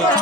の。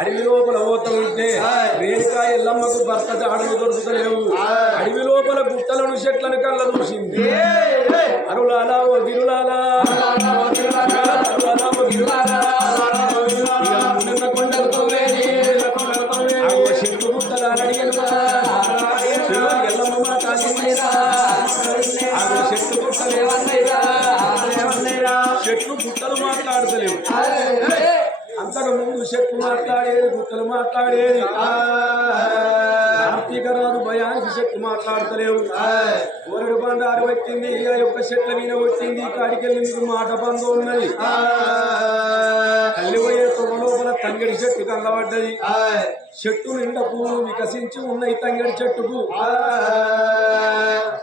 అడవి లోపల పోతూ ఉంటే రేణుకా ఎల్లమ్మకు భర్త జాడలు దొరుకుతలేవు. అడవి లోపల గుట్టలను చెట్లను కళ్ళ చూసింది అరులాలా ఓ గిరులాలా. మాట్లాడతలేవు. ఉన్నా గోరెడు బండ ఆరు వచ్చింది ఇలా యొక్క చెట్ల మీద వచ్చింది కాడికి వెళ్ళి మీకు మాట బంధం ఉన్నది. కల్లిపోయే తొమ్మ లోపల తంగడి చెట్టు కలవడ్డది చెట్టు నిండా పూలు వికసించి ఉన్నాయి తంగడి చెట్టుకు.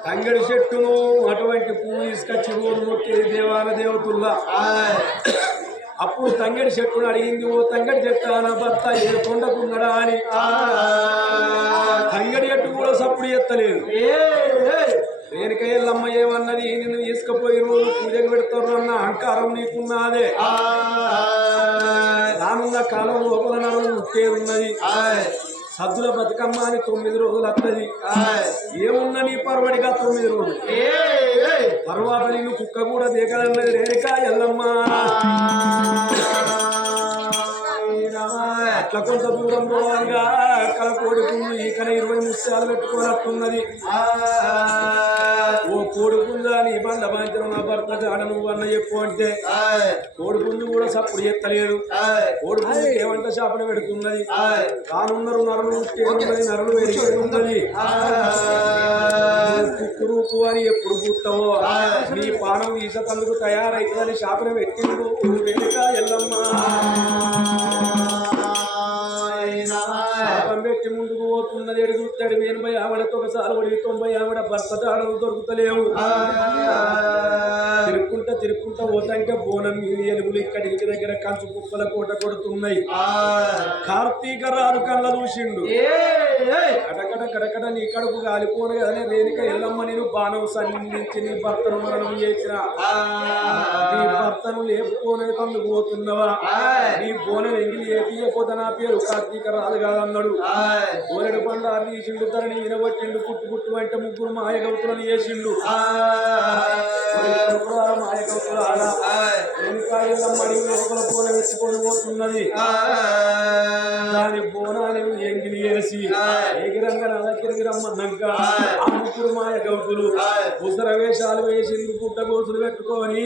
తంగడి చెట్టును అటువంటి పూలు తీసుకొచ్చి ఊరు మొక్కేది దేవాల దేవతుల్లా. అప్పుడు తంగడి చెట్టును అడిగింది ఓ తంగడి చెట్టు నా భర్త ఏ కొండకున్నడా అని. తంగడి చెట్టు కూడా సప్పుడు ఎత్తలేదు. దేనికయ్యల్లమ్మ ఏమన్నది? నిన్ను తీసుకుపోయి రోజు పూజకు పెడతారు అన్న అహంకారం నీకున్నదే. రానున్న కాలం లోపల నడుము ముట్టేది ఉన్నది. సద్దుల బతుకమ్మ అని తొమ్మిది రోజులు వస్తుంది ఏమున్నా నీ పర్వడిగా తొమ్మిది రోజులు. తర్వాత నిన్ను కుక్క కూడా దిగలన్నది రేణుక ఎల్లమ్మ అట్లా కొంత దూరం పోవాలిగా. అక్కడ కోడుకుంది ఇక్కడ ఇరవై ముత్యాలు పెట్టుకోనట్టున్నది. ఓ కోడుకుందా నీ బండ బాంచడం నా భర్త జాడ నువ్వు అన్న చెప్పు అంటే కోడుకుంది కూడా సప్పుడు ఎత్తలేదు. కోడుకుంది ఏమంట చేపలు పెడుతున్నది? కానున్నారు నరులు ఉన్నది నరులు వెలిగి ఉన్నది. కుక్కురుకు అని ఎప్పుడు పుట్టవో? నీ పానం ఈసతందుకు తయారైతుందని చేపలు పెట్టిండు. వెనుక ఎల్లమ్మ ఎడుగుతాడు ఎనభై ఆవిడతో ఒకసారి ఒడి తొంభై ఆవిడ భర్త జాడలు దొరుకుతలేవు. తిరుక్కుంటా తిరుక్కుంటా పోతాంటే బోనం ఎలుగులు ఇక్కడ ఇంటి దగ్గర కంచు కుప్పల కోట కొడుతున్నాయి. కార్తీక రారు కళ్ళ చూసిండు. కడకడ కడకడ నీ కడుపు కాలిపోను కదనే రేణుక ఎల్లమ్మ నేను బాణం సంధించి నీ భర్తను మరణం చేసిన. నీ భర్తను లేపుకోనే తందుకు పోతున్నవా? నీ బోనం ఎంగిలి ఏపియపోతే నా పేరు కార్తీక రాదు కాదన్నాడు. బోనెడు బండారు తీసిండు ధరని వినబట్టిండు పుట్టు పుట్టు అంటే ముగ్గురు మాయగౌతులను చేసిండు. అడిగి లోపల బోనం ఎత్తుకొని పోతున్నది. దాని బోనాన్ని ఎంగిలి వేసి ఎగిరంగా నా దగ్గరికి రమ్మన్నాక ఆ. ముగ్గురు మాయ గౌతులు ఉసర వేషాలు వేసింది పుట్ట గోసులు పెట్టుకొని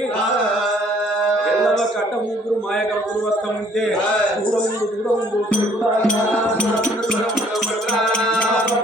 కట్ట ముగ్గురు మాయ గౌతులు వస్తా ఉంటే దూరం దూరం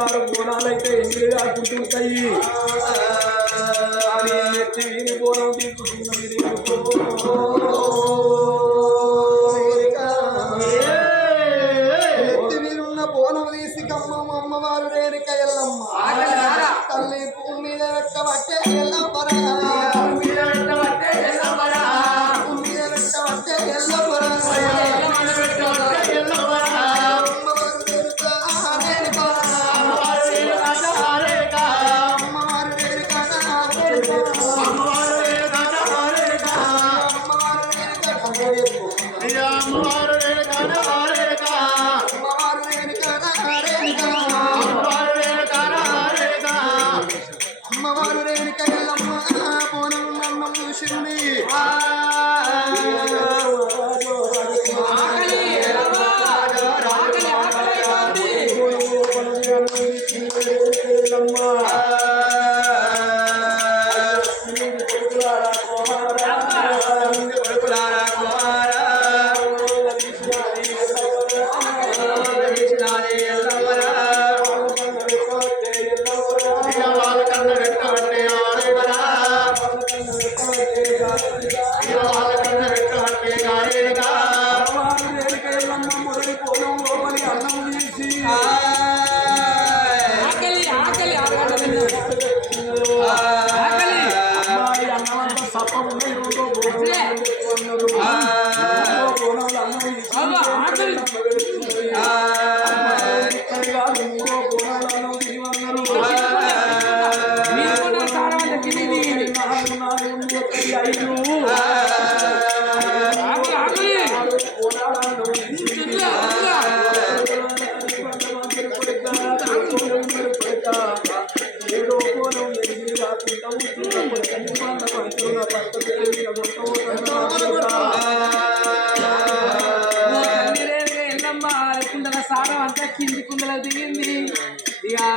చూస్తున్నాడా మిగతారు బోనాలైతే ఎంగిలిగా గుర్తుంటాయి. Hare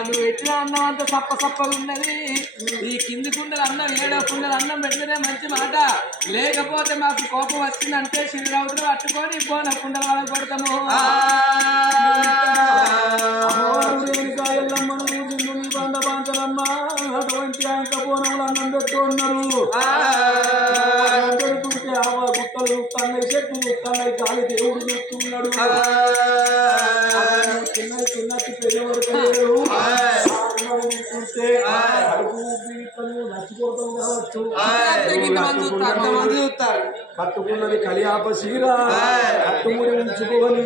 నువ్వు ఎట్లా అన్నం అంత సప్ప సప్పగా ఉన్నది ఈ కింది కుండలు అన్నం ఏడో కుండలు అన్నం పెట్టినే మంచి మాట. లేకపోతే మాకు కోపం వచ్చిందంటే శ్రీరావుతులు పట్టుకొని పోన కుండలు వాళ్ళకి కొడతాము. అటువంటి అంత పోనములు అన్నం పెట్టుకున్నారు గుట్టలు తన్నై చెట్టు తన్నై గాలి దేవుడు చెప్తున్నాడు కట్టుకున్నది కలియాప సీర. కట్టుముడి ఉంచుకొని